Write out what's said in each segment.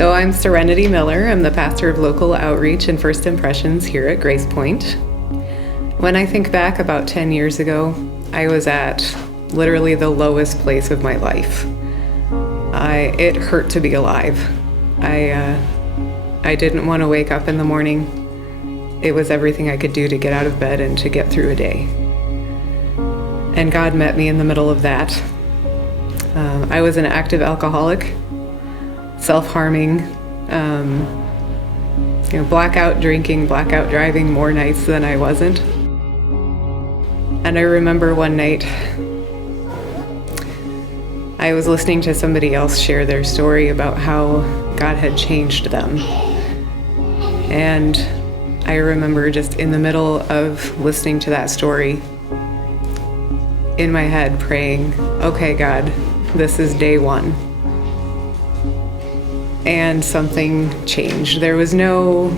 So I'm Serenity Miller. I'm the pastor of local outreach and first impressions here at Grace Point. When I think back about 10 years ago, I was at literally the lowest place of my life. It hurt to be alive. I didn't want to wake up in the morning. It was everything I could do to get out of bed and to get through a day. And God met me in the middle of that. I was an active alcoholic, self-harming, blackout drinking, blackout driving more nights than I wasn't. And I remember one night I was listening to somebody else share their story about how God had changed them. And I remember just in the middle of listening to that story, in my head praying, okay, God, this is day one. And something changed. There was no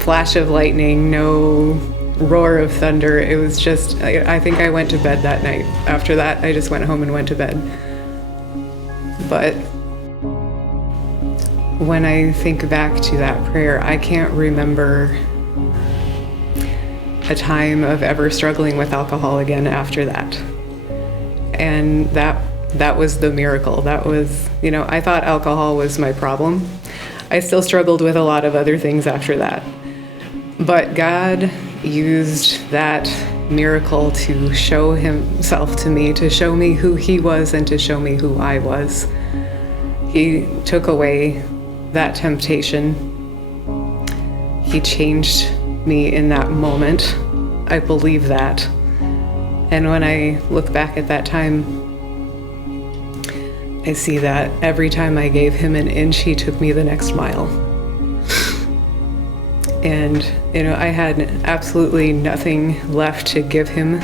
flash of lightning, no roar of thunder. It was just, I think I went to bed that night. After that, I just went home and went to bed. But when I think back to that prayer, I can't remember a time of ever struggling with alcohol again after that. And that was the miracle. That was, I thought alcohol was my problem. I still struggled with a lot of other things after that. But God used that miracle to show himself to me, to show me who he was and to show me who I was. He took away that temptation. He changed me in that moment. I believe that. And when I look back at that time, I see that every time I gave him an inch, he took me the next mile. And, I had absolutely nothing left to give him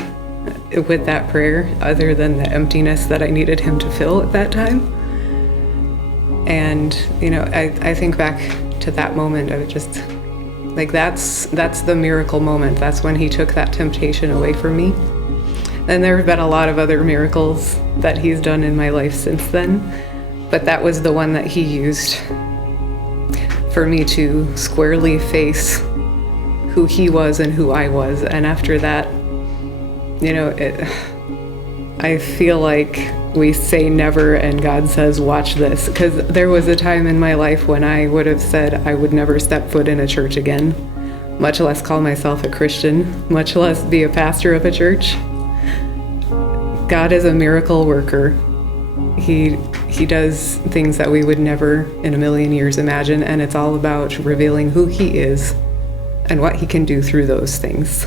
with that prayer other than the emptiness that I needed him to fill at that time. And, I think back to that moment of just like, that's the miracle moment. That's when he took that temptation away from me. And there have been a lot of other miracles that he's done in my life since then, but that was the one that he used for me to squarely face who he was and who I was. And after that, I feel like we say never and God says, watch this. Because there was a time in my life when I would have said I would never step foot in a church again, much less call myself a Christian, much less be a pastor of a church. God is a miracle worker. He does things that we would never in a million years imagine, and it's all about revealing who he is and what he can do through those things.